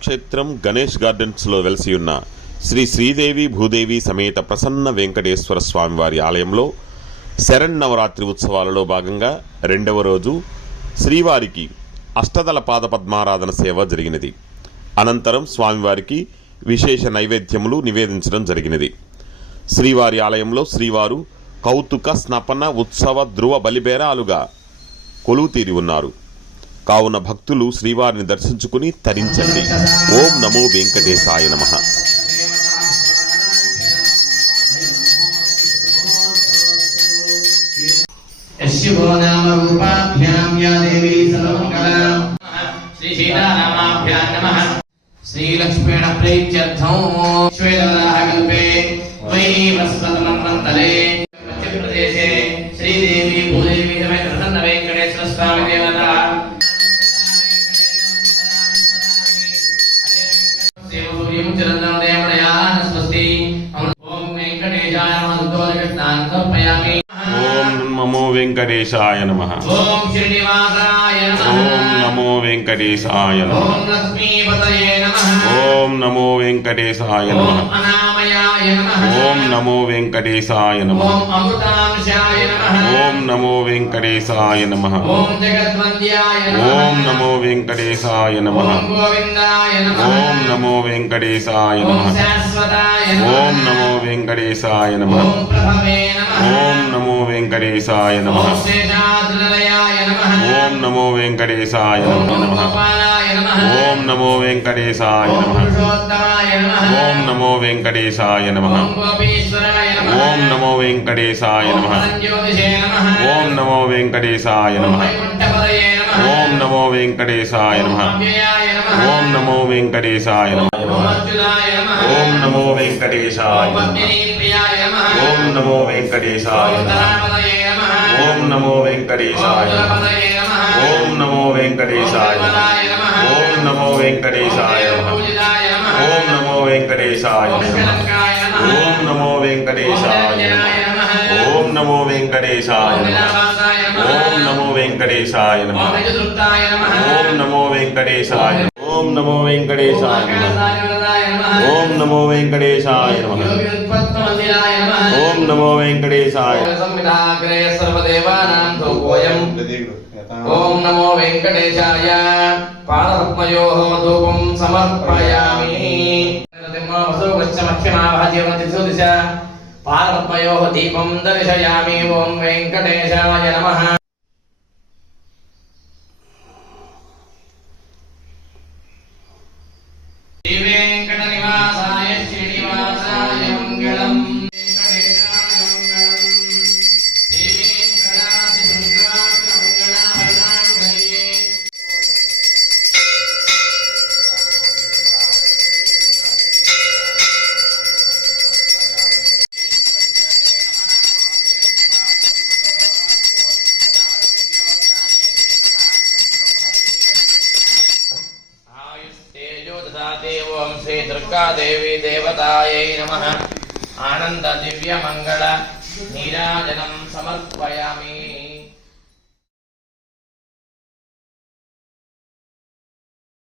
కళాక్షేత్రం గణేష్ గార్డెన్స్లో వెలిసి ఉన్న శ్రీ శ్రీదేవి భూదేవి సమేత ప్రసన్న వెంకటేశ్వర స్వామివారి ఆలయంలో శరన్నవరాత్రి ఉత్సవాలలో భాగంగా రెండవ రోజు శ్రీవారికి అష్టదళ పాద పద్మారాధన సేవ జరిగినది. అనంతరం స్వామివారికి విశేష నైవేద్యములు నివేదించడం జరిగినది. శ్రీవారి ఆలయంలో శ్రీవారు కౌతుక స్నపన ఉత్సవ ధ్రువ బలిబేరాలుగా కొలువుతీరి ఉన్నారు. కావున భక్తులు శ్రీవారిని దర్శించుకుని తరించండి. ఓం నమో వెంకటేశాయ నమః. శ్రీలక్ష్మీణ ప్రీత్యర్థం శ్వేతరాహకల్పే వైవస్వతమంతరే మధ్యప్రదేశే శ్రీదేవి భూదేవి సమేత ప్రసన్న వెంకటేశ్వర స్వామి దేవత ఓం నమో వెంకటేశాయ నమః. ఓం శ్రీనివాసాయ నమః. ఓం నమో వెంకటేశాయ నమః. ఓం లక్ష్మీపతయే నమః. ఓం నమో వెంకటేశాయ నమః. ఓం అనామయాయ నమః. ఓం నమో వెంకటేశాయ నమః. ఓం అమృతాంశాయ నమః. ఓం నమో వెంకటేశాయ నమః. ఓం జగద్వంద్యాయ నమః. ఓం నమో వెంకటేశాయ నమః. ఓం గోవిందాయ నమః. ఓం నమో వెంకటేశాయ ఓం నమః. శాశ్వతాయ నమః. ఓం నమో వెంకటేశాయ నమః. ఓం ప్రభవే నమః. ఓం నమో వెంకటేశాయ నమః. ఓం శేషాద్రిలయాయ నమః. ఓం నమో వెంకటేశాయ ఓం నమః. గోపాలాయ నమః. ఓం నమో వెంకటేశాయ ఓం నమః. పురుషోత్తమాయ నమః. ఓం నమో వెంకటేశాయ నమః. ఓం గోపీశ్వరాయ నమః. ఓం నమో వెంకటేశాయ ఓం నమః. పరంజ్యోతిషే నమః. ఓం నమో వెంకటేశాయ ఓం నమః. వైకుంఠపదయే నమః. ఓం నమో వెంకటేశాయ ఓం నమః. అవ్యయాయ నమః. ఓం నమో వెంకటేశాయ నమః. ఓం అచ్యుతాయ నమః. ఓం నమో వెంకటేశాయ ఓం నమః. పద్మినీప్రియాయ నమః. ఓం నమో వెంకటేశాయ ఓం నమః. ధరాపదయే నమః. ఓం నమో ఓం వెంకటేశాయ నమః. దురపదయే నమః. ఓం నమో వెంకటేశాయ ఓం నమః. నిర్మలాయ నమః. ఓం నమో వెంకటేశాయ ఓం నమః. పూజితాయ నమః. ఓం నమో వెంకటేశాయ ఓం నమః. శలంకాయ నమః. ఓం నమో వెంకటేశాయ ఓం నిరంజనాయ నమః. నమః. ఓం నమో వెంకటేశాయ ఓం నమః. నిరాభాసాయ నమః. ఓం నమో వెంకటేశాయ ఓం నమః. నిజతృప్తాయ నమః. ఓం నమో వెంకటేశాయ నమః. ఓం నమో వెంకటేశాయ నమః. ఆకాశాయ నమః. ఓం నమో వెంకటేశాయ నమః. యోగిపద్మమందిరాయ నమః. ఓం నమో వెంకటేశాయ సంవిధాగ్రే సర్వదేవానాం ధూపోయం. ఓం నమో వెంకటేశాయ. పాదపద్మయోః ధూపం సమర్పయామి. పాదపద్మయోః దీపం దర్శయామి. ఓం వెంకటేశాయ నమః. శ్రీ వెంకట నివాసాయ శ్రీనివాసాయ మంగళం. వెంకటేశాయ మంగళం. శ్రీ వెంకటాద్రి శృంగాగ్ర మంగళాభరణాంగళే. ఓం శ్రీ దుర్గాదేవి దేవతాయై నమః. ఆనంద దివ్య మంగళ నీరాజనం సమర్పయామి.